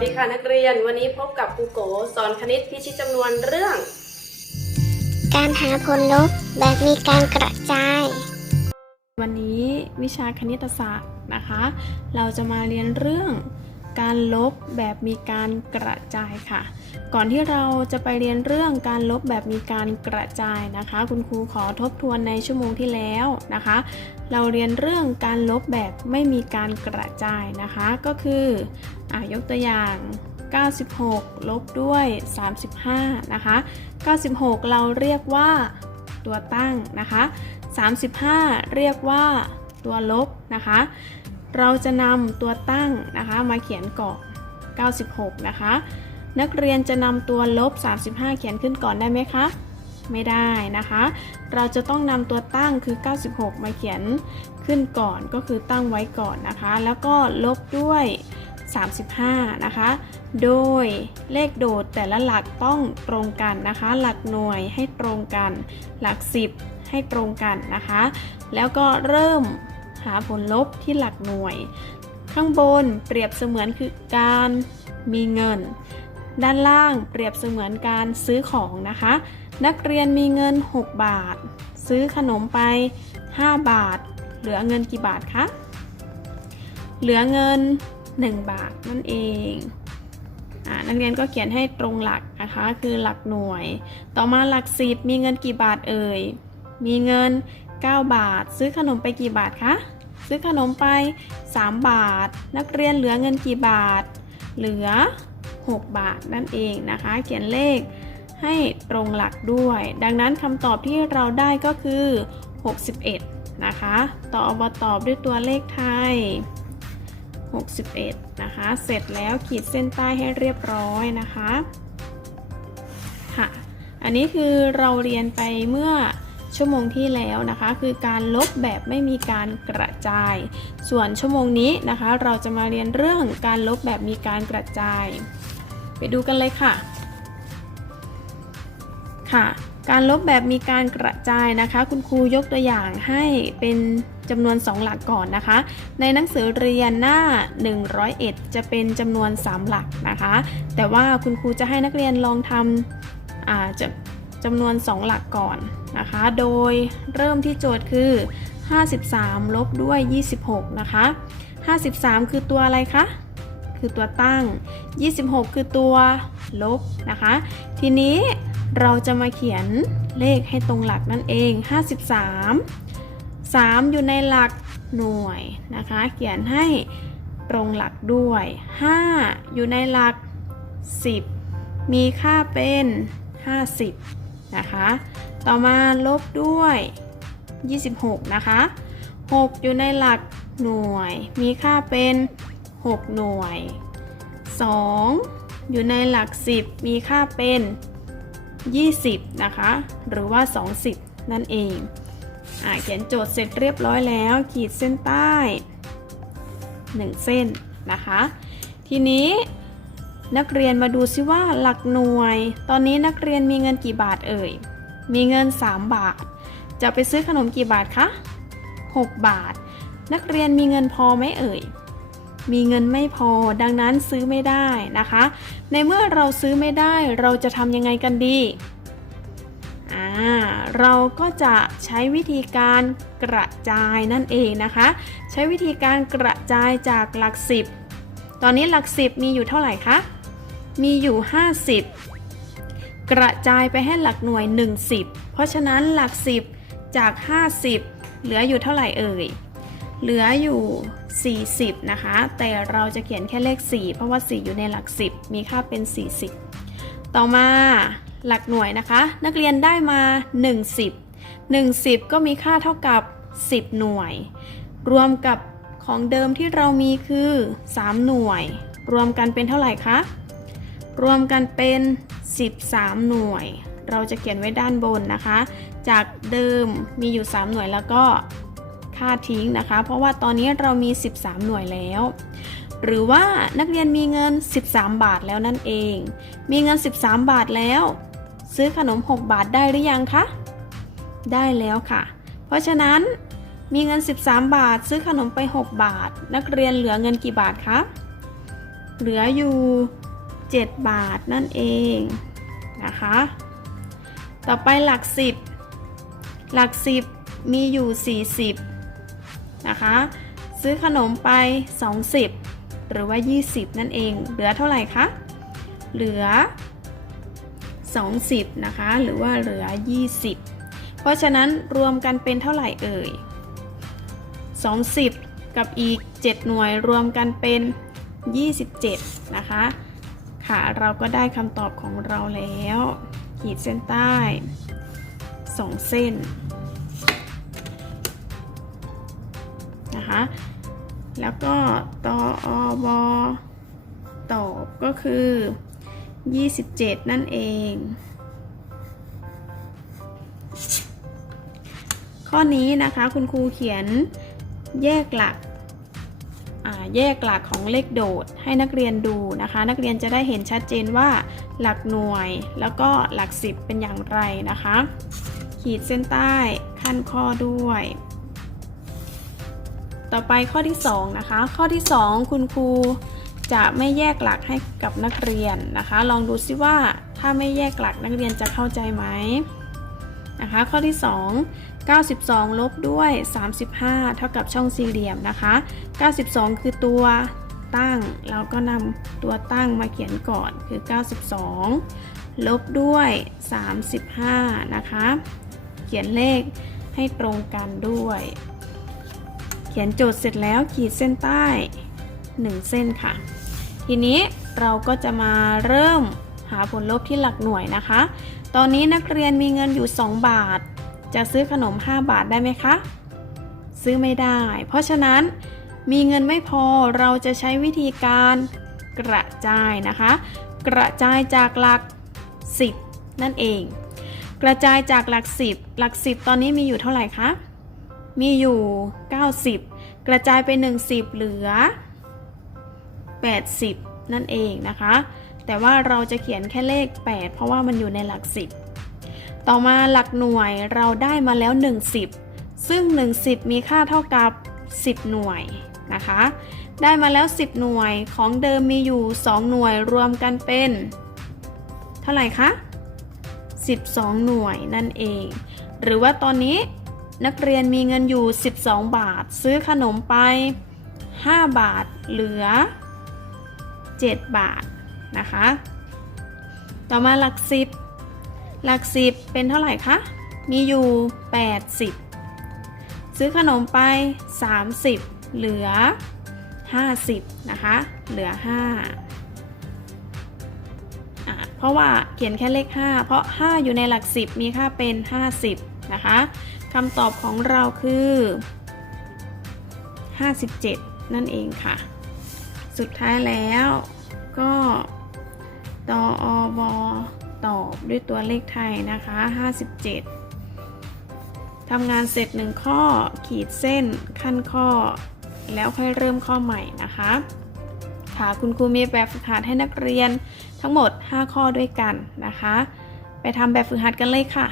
สดีค่ะนักเรียน วันนี้พบกับครูโกสอนคณิตพิชิตจำนวนเรื่อง การหาผลลบแบบมีการกระจาย วันนี้วิชาคณิตศาสตร์นะคะ เราจะมาเรียนเรื่องการลบแบบมีการกระจายค่ะ ก่อนที่เราจะไปเรียนเรื่องการลบแบบมีการกระจายนะคะ คุณครูขอทบทวนในชั่วโมงที่แล้วนะคะ เราเรียนเรื่องการลบแบบไม่มีการกระจายนะคะ ก็คืออายกตัวอย่าง 96 ลบด้วย 35 นะคะ 96 เราเรียกว่าตัวตั้งนะคะ 35 เรียกว่าตัวลบนะคะ เราจะนำตัวตั้งนะคะมาเขียนก่อน 96 นะคะ นักเรียนจะนำตัวลบ 35 เขียนขึ้นก่อนได้ไหมคะ ไม่ได้นะคะ เราจะต้องนำตัวตั้งคือ 96 มาเขียนขึ้นก่อนก็คือตั้งไว้ก่อนนะคะ แล้วก็ลบด้วย 35 นะคะ โดยเลขโดดแต่ละหลักต้องตรงกันนะคะ หลักหน่วยให้ตรงกัน หลัก 10 ให้ตรงกันนะคะ แล้วก็เริ่มหาผลลบที่หลักหน่วย ข้างบนเปรียบเสมือนคือการมีเงิน ด้านล่างเปรียบเสมือนการซื้อของนะคะ นักเรียนมีเงิน 6 บาท ซื้อขนมไป 5 บาท เหลือเงินกี่บาทคะ เหลือเงิน 1 บาทนั่นเองอนักเรียนก็เขียนให้ตรงหลักนะคะคือหลักหน่วย ต่อมาหลักสิบมีเงินกี่บาทเอ่ย มีเงิน 9 บาท ซื้อขนมไปกี่บาทคะ ซื้อขนมไป 3 บาท นักเรียนเหลือเงินกี่บาท เหลือ 6 บาทนั่นเองนะคะ เขียนเลข ให้ตรงหลักด้วย ดังนั้นคำตอบที่เราได้ก็คือ 61 นะคะ ต่อมาตอบด้วยตัวเลขไทย 61 นะคะ เสร็จแล้วขีดเส้นใต้ให้เรียบร้อยนะคะค่ะ อันนี้คือเราเรียนไปเมื่อชั่วโมงที่แล้วนะคะคือการลบแบบไม่มีการกระจาย ส่วนชั่วโมงนี้นะคะ เราจะมาเรียนเรื่องการลบแบบมีการกระจาย ไปดูกันเลยค่ะ ค่ะ การลบแบบมีการกระจายนะคะ คุณครูยกตัวอย่างให้เป็นจำนวน 2 หลักก่อนนะคะ ในหนังสือเรียนหน้า 101 จะเป็นจำนวน 3 หลักนะคะ แต่ว่าคุณครูจะให้นักเรียนลองทำจะจำนวน 2 หลักก่อนนะคะ โดยเริ่มที่โจทย์คือ 53 ลบด้วย 26 นะคะ 53 คือตัวอะไรคะ คือตัวตั้ง 26 คือตัวลบนะคะ ทีนี้ เราจะมาเขียนเลขให้ตรงหลักนั่นเอง 53 3 อยู่ในหลักหน่วยนะคะ เขียนให้ตรงหลักด้วย 5 อยู่ในหลัก 10 มีค่าเป็น 50 นะคะ ต่อมาลบด้วย 26 นะคะ 6 อยู่ในหลักหน่วย มีค่าเป็น 6 หน่วย 2 อยู่ในหลัก 10 มีค่าเป็น 20 นะคะ หรือว่า 20 นั่นเองอ่าเขียนโจทย์เสร็จเรียบร้อยแล้ว ขีดเส้นใต้ 1 เส้นนะคะ ทีนี้นักเรียนมาดูซิว่าหลักหน่วย ตอนนี้นักเรียนมีเงินกี่บาทเอ่ย มีเงิน 3 บาท จะไปซื้อขนมกี่บาทคะ 6 บาท นักเรียนมีเงินพอไหมเอ่ย มีเงินไม่พอ ดังนั้นซื้อไม่ได้นะคะ ในเมื่อเราซื้อไม่ได้เราจะทำยังไงกันดีอ่าเราก็จะใช้วิธีการกระจายนั่นเองนะคะ ใช้วิธีการกระจายจากหลัก10ตอนนี้หลัก10มีอยู่เท่าไหร่คะ มีอยู่ 50 กระจายไปให้หลักหน่วย 10เพราะฉะนั้นหลัก10จาก 50 เหลืออยู่เท่าไหร่เอ่ย เหลืออยู่ 40 นะคะ แต่เราจะเขียนแค่เลข 4 เพราะว่า 4 อยู่ในหลัก 10 มีค่าเป็น 40 ต่อมาหลักหน่วยนะคะ นักเรียนได้มา 10 10 ก็มีค่าเท่ากับ 10 หน่วย รวมกับของเดิมที่เรามีคือ 3 หน่วย รวมกันเป็นเท่าไหร่คะ รวมกันเป็น 13 หน่วย เราจะเขียนไว้ด้านบนนะคะ จากเดิมมีอยู่ 3 หน่วยแล้วก็ ค่าทิ้งนะคะ เพราะว่าตอนนี้เรามี 13 หน่วยแล้ว หรือว่านักเรียนมีเงิน 13 บาทแล้วนั่นเอง มีเงิน 13 บาทแล้ว ซื้อขนม 6 บาทได้หรือยังคะได้แล้วค่ะ เพราะฉะนั้นมีเงิน 13 บาท ซื้อขนมไป 6 บาท นักเรียนเหลือเงินกี่บาทคะเหลืออยู่ 7 บาทนั่นเองนะคะ ต่อไปหลัก 10 หลัก 10 มีอยู่ 40 นะคะ ซื้อขนมไป 20 หรือว่า 20 นั่นเอง เหลือเท่าไหร่คะ เหลือ 20 นะคะ หรือว่าเหลือ 20 เพราะฉะนั้นรวมกันเป็นเท่าไหร่เอ่ย 20 กับอีก 7 หน่วยรวมกันเป็น 27 นะคะ ค่ะเราก็ได้คำตอบของเราแล้ว ขีดเส้นใต้ 2 เส้น นะคะ แล้วก็ตออบอตอบก็คือ 27 นั่นเอง ข้อนี้นะคะคุณครูเขียนแยกหลักแยกหลักของเลขโดดให้นักเรียนดูนะคะ นักเรียนจะได้เห็นชัดเจนว่าหลักหน่วยแล้วก็หลักสิบเป็นอย่างไรนะคะ ขีดเส้นใต้ขั้นข้อด้วย ต่อไปข้อที่ 2 นะคะ ข้อที่ 2 คุณครูจะไม่แยกหลักให้กับนักเรียนนะคะ ลองดูซิว่าถ้าไม่แยกหลักนักเรียนจะเข้าใจไหมนะคะ ข้อที่ 2 92 ลบด้วย 35 เท่ากับช่องสี่เหลี่ยมนะคะ 92 คือตัวตั้ง เราก็นำตัวตั้งมาเขียนก่อนคือ 92 ลบด้วย 35 นะคะ เขียนเลขให้ตรงกันด้วย ขียนโจทย์เสร็จแล้วขีดเส้นใต้ 1 เส้นค่ะ ทีนี้เราก็จะมาเริ่มหาผลลบที่หลักหน่วยนะคะ ตอนนี้นักเรียนมีเงินอยู่ 2 บาท จะซื้อขนม 5 บาทได้ไหมคะ ซื้อไม่ได้ เพราะฉะนั้นมีเงินไม่พอเราจะใช้วิธีการกระจายนะคะ กระจายจากหลัก 10 นั่นเอง กระจายจากหลัก 10 หลัก 10 ตอนนี้มีอยู่เท่าไหร่คะ มีอยู่ 90 กระจายไป1 10 เหลือ 80 นั่นเองนะคะ แต่ว่าเราจะเขียนแค่เลข 8 เพราะว่ามันอยู่ในหลัก 10 ต่อมาหลักหน่วยเราได้มาแล้ว 10 ซึ่ง 10 มีค่าเท่ากับ 10 หน่วยนะคะ ได้มาแล้ว 10 หน่วยของเดิมมีอยู่ 2 หน่วยรวมกันเป็น เท่าไหร่คะ 12 หน่วยนั่นเอง หรือว่าตอนนี้ นักเรียนมีเงินอยู่ 12 บาท ซื้อขนมไป 5 บาทเหลือ 7 บาทนะคะ ต่อมาหลัก 10 หลัก 10 เป็นเท่าไหร่คะ มีอยู่ 80 ซื้อขนมไป 30 เหลือ 50 นะคะ เหลือ 5เพราะว่าเขียนแค่เลข 5 เพราะ 5 อยู่ในหลัก 10 มีค่าเป็น 50 นะคะ คำตอบของเราคือ 57 นั่นเองค่ะ สุดท้ายแล้วก็ตออบอตอบด้วยตัวเลขไทยนะคะ 57 ทำงานเสร็จ 1 ข้อขีดเส้นขั้นข้อ แล้วค่อยเริ่มข้อใหม่นะคะ ค่ะคุณครูมีแบบฝึกหัดให้นักเรียนทั้งหมด 5 ข้อด้วยกันนะคะ ไปทำแบบฝึกหัดกันเลยค่ะ